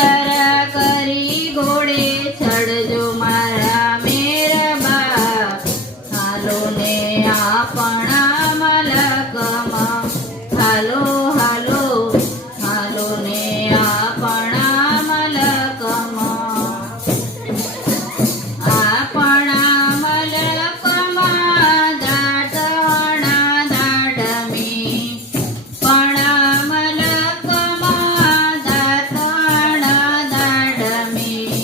ઉતારા કરી ઘોડે ચડજો મારા મેરબા હાલો ને આપણા મલકમાં હાલો હાલો હાલો ને આપણા મલકમાં આપણા મલકમાં દાટણા દાડમી પણા મલકમાં દાટણા દાડમી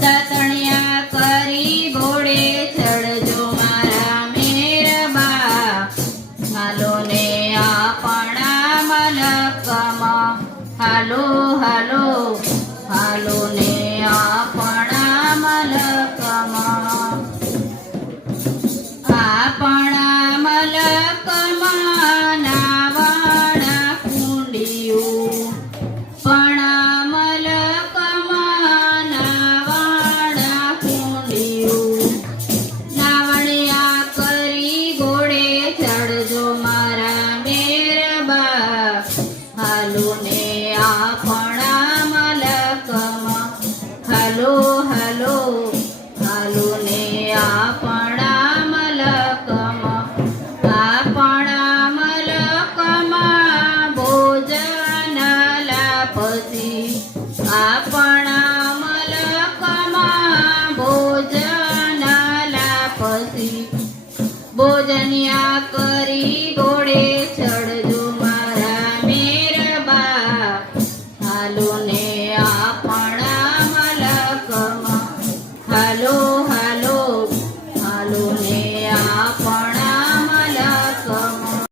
દાતણિયા કરી ઘોડે ચડજો મારા મેરબા હાલો ને આપણા મલકમાં હાલો હાલો હાલો ને આપણા મલકમાં આપણા મલકમાં નાવાણા કુંડિયું પણા મલકમાં નાવાણા કુંડિયું નાવણિયા કરી ઘોડે ચડજો મારા મેરબા હાલો ને આપણા મલકમાં હાલો હાલો હાલો ને આપણા મલકમાં આપણા મલકમાં ભોજન લાપસી આપણા મલકમાં ભોજન લાપસી ભોજનિયા કરી ઘોડે ચડજો મારા મેરબા હાલો ને